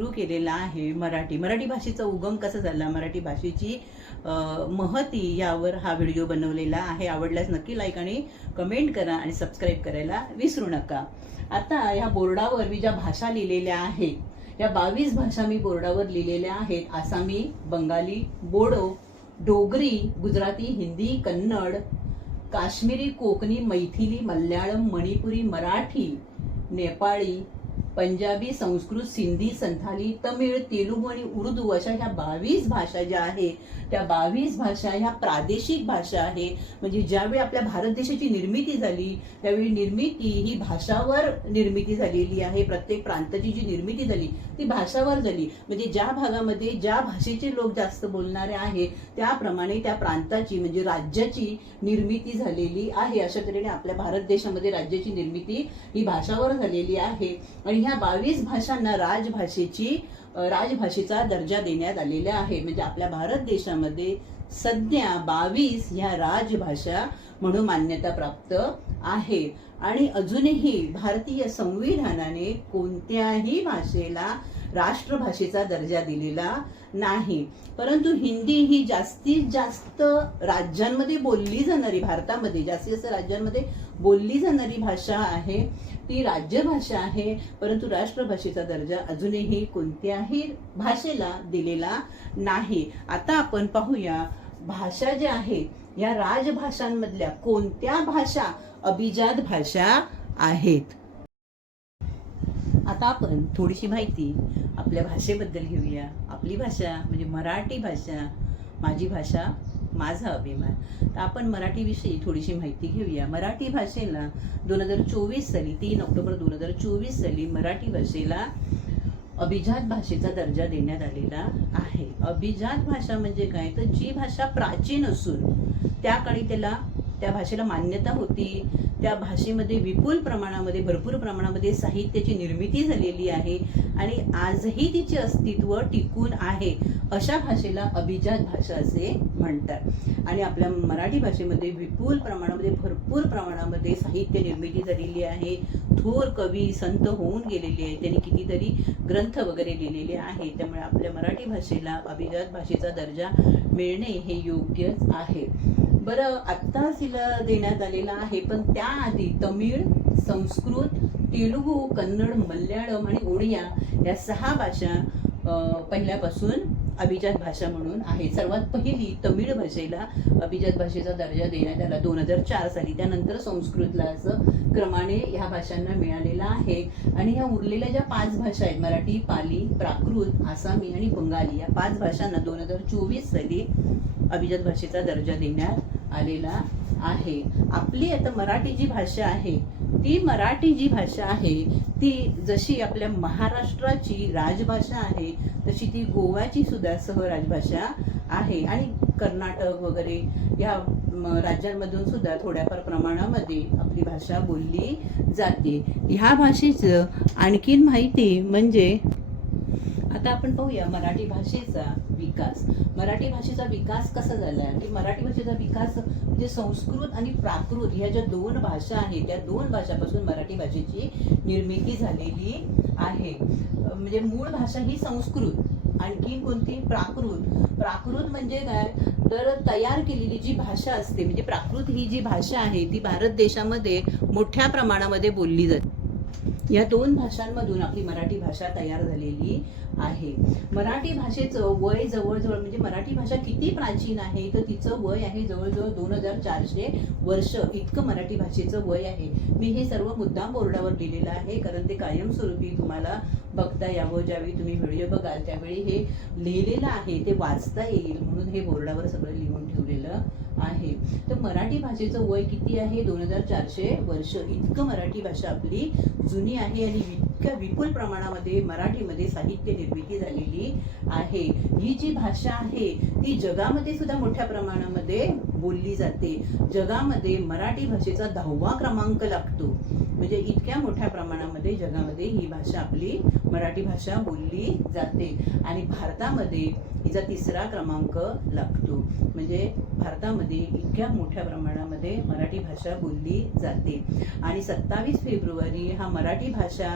सुरू केलेला आहे मराठी. मराठी भाषेचा उगम कसा झाला? मराठी भाषेची महती यावर हा व्हिडिओ बनवलेला आहे. आवडल्यास नक्की लाईक आणि कमेंट करा आणि सबस्क्राईब करायला विसरू नका. आता या बोर्डावर मी ज्या भाषा लिहिलेल्या आहेत या बावीस भाषा मी बोर्डावर लिहिलेल्या आहेत. आसामी बंगाली बोडो डोगरी गुजराती हिंदी कन्नड काश्मीरी कोकणी मैथिली मल्याळम मणिपुरी मराठी नेपाळी पंजाबी संस्कृत सिंधी संथाली तमिळ तेलुगू आणि उर्दू अशा ह्या बावीस भाषा ज्या आहेत त्या बावीस भाषा ह्या प्रादेशिक भाषा आहे म्हणजे ज्यावेळी आपल्या भारत देशाची निर्मिती झाली त्यावेळी निर्मिती ही भाषावर निर्मिती झालेली आहे. प्रत्येक प्रांताची जी निर्मिती झाली ती भाषावर झाली. म्हणजे ज्या भागामध्ये ज्या भाषेचे लोक जास्त बोलणारे आहेत त्याप्रमाणे त्या प्रांताची म्हणजे राज्याची निर्मिती झालेली आहे. अशा तऱ्हेने आपल्या भारत देशामध्ये राज्याची निर्मिती ही भाषावर झालेली आहे. आणि ह्या बावीस भाषांना राजभाषेची राजभाषेचा दर्जा देण्यात आलेला आहे. म्हणजे आपल्या भारत देशामध्ये सध्या बावीस ह्या राजभाषा म्हणून मान्यता प्राप्त आहे. आणि अजूनही भारतीय संविधानाने कोणत्याही भाषेला राष्ट्रभाषेचा दर्जा दिलेला नाही. परंतु हिंदी ही जास्तीत जास्त राज्यांमध्ये बोलली जाणारी भारतामध्ये जास्तीत जास्त राज्यांमध्ये बोलली जाणारी भाषा आहे ती राज्यभाषा आहे परंतु राष्ट्रभाषेचा दर्जा अजूनही कोणत्याही भाषेला दिलेला नाही. आता आपण पाहूया भाषा ज्या आहेत या राजभाषांमधल्या कोणत्या भाषा अभिजात भाषा आहेत? आता आपण थोडीशी माहिती आपल्या भाषेबद्दल घेऊया. आपली भाषा म्हणजे मराठी भाषा माझी भाषा माझा अभिमान. तर आपण मराठीविषयी थोडीशी माहिती घेऊया. मराठी भाषेला दोन हजार चोवीस साली तीन ऑक्टोबर दोन हजार चोवीस साली मराठी भाषेला अभिजात भाषेचा दर्जा देण्यात आलेला आहे. अभिजात भाषा म्हणजे काय? तर जी भाषा प्राचीन असून त्या काळी त्याला त्या भाषेला मान्यता होती. त्या भाषेमध्ये विपुल प्रमाणामध्ये भरपूर प्रमाणामध्ये साहित्याची निर्मिती झालेली आहे. आणि आजही तिचे अस्तित्व टिकून आहे अशा भाषेला अभिजात भाषा असे म्हणतात. आणि आपल्या मराठी भाषेमध्ये विपुल प्रमाणामध्ये भरपूर प्रमाणामध्ये साहित्य निर्मिती झालेली आहे. थोर कवी संत होऊन गेलेले आहेत. त्यांनी कितीतरी ग्रंथ वगैरे लिहिलेले आहेत. त्यामुळे आपल्या मराठी भाषेला अभिजात भाषेचा दर्जा मिळणे हे योग्यच आहे. बरं आत्ताच तिला देण्यात आलेला आहे पण त्याआधी तमिळ संस्कृत तेलुगू कन्नड मल्याळम आणि ओडिया या सहा भाषा पहिल्यापासून अभिजात भाषा म्हणून आहे. सर्वात पहिली तमिळ भाषेला अभिजात भाषेचा दर्जा देण्यात आला दोन हजार चार साली. त्यानंतर संस्कृतला असं क्रमाने ह्या भाषांना मिळालेला आहे. आणि ह्या उरलेल्या ज्या पाच भाषा आहेत मराठी पाली प्राकृत आसामी आणि बंगाली या पाच भाषांना दोन हजार चोवीस साली अभिजात भाषेचा दर्जा देण्यात आलेला आहे. आपली आता मराठी जी भाषा आहे ती मराठी जी भाषा आहे ती जशी आपल्या महाराष्ट्राची राजभाषा आहे तशी ती गोव्याची सुद्धा सहराजभाषा आहे. आणि कर्नाटक वगैरे या राज्यांमधून सुद्धा थोड्याफार प्रमाणामध्ये आपली भाषा बोलली जाते. ह्या भाषेचं आणखीन माहिती म्हणजे आता आपण पाहूया मराठी भाषेचा विकास. मराठी भाषेचा विकास कसा झाला की मराठी भाषेचा विकास म्हणजे संस्कृत आणि प्राकृत ह्या ज्या दोन भाषा आहेत त्या दोन भाषापासून मराठी भाषेची निर्मिती झालेली आहे. म्हणजे मूळ भाषा ही संस्कृत आणखी कोणती? प्राकृत. प्राकृत म्हणजे काय? तर तयार केलेली जी भाषा असते म्हणजे प्राकृत ही जी भाषा आहे ती भारत देशामध्ये मोठ्या प्रमाणामध्ये बोलली जाते. या दोन भाषांमधून आपली मराठी भाषा तयार झालेली आहे. मराठी भाषेचं वय जवळजवळ म्हणजे मराठी भाषा किती प्राचीन आहे तर तिचं वय आहे जवळजवळ दोन हजार चारशे वर्ष. इतकं मराठी भाषेचं वय आहे. मी हे सर्व मुद्दाम बोर्डावर लिहिलेलं आहे कारण ते कायमस्वरूपी तुम्हाला बघता यावं. ज्यावेळी तुम्ही व्हिडिओ बघाल त्यावेळी हे लिहिलेलं आहे. ते वाचता येईल म्हणून हे बोर्डावर सगळं लिहून ठेवलेलं आहे. तर मराठी भाषेचं वय किती आहे? दोन हजार चारशे वर्ष. इतकं मराठी भाषा आपली जुनी आहे आणि इतक्या विपुल प्रमाणामध्ये मराठीमध्ये साहित्य निर्मिती झालेली आहे. ही जी भाषा आहे ती जगामध्ये सुद्धा मोठ्या प्रमाणामध्ये बोलली जाते. जगामध्ये मराठी भाषेचा दहावा क्रमांक लागतो. म्हणजे इतक्या मोठ्या प्रमाणामध्ये जगामध्ये ही भाषा आपली मराठी भाषा बोलली जाते. आणि भारतामध्ये हिचा तिसरा क्रमांक लागतो. म्हणजे भारतामध्ये इतक्या मोठ्या प्रमाणामध्ये मराठी भाषा बोलली जाते. आणि सत्तावीस फेब्रुवारी हा मराठी भाषा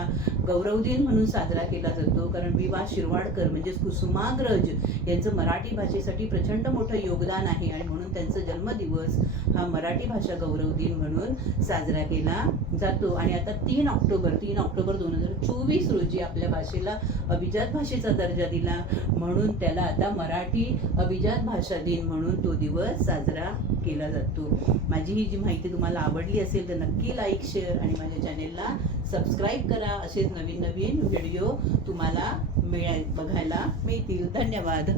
गौरव दिन म्हणून साजरा केला जातो. कारण वि वा शिरवाडकर म्हणजेच कुसुमाग्रज यांचं मराठी भाषेसाठी प्रचंड मोठं योगदान आहे. आणि म्हणून त्यांचा जन्मदिवस हा मराठी भाषा गौरव दिन म्हणून साजरा केला जातो. आणि आता तीन ऑक्टोबर तीन ऑक्टोबर दोन हजार चोवीस रोजी आपल्या भाषेला अभिजात भाषेचा दर्जा दिला. म्हणून त्याला आता मराठी अभिजात भाषा दिन म्हणून तो दिवस साजरा केला जातो. माझी ही जी माहिती तुम्हाला आवडली असेल तर नक्की लाईक शेअर आणि माझ्या चॅनेलला सबस्क्राईब करा. असेच नवीन नवीन व्हिडिओ तुम्हाला मिळेल बघायला मिळतील. धन्यवाद.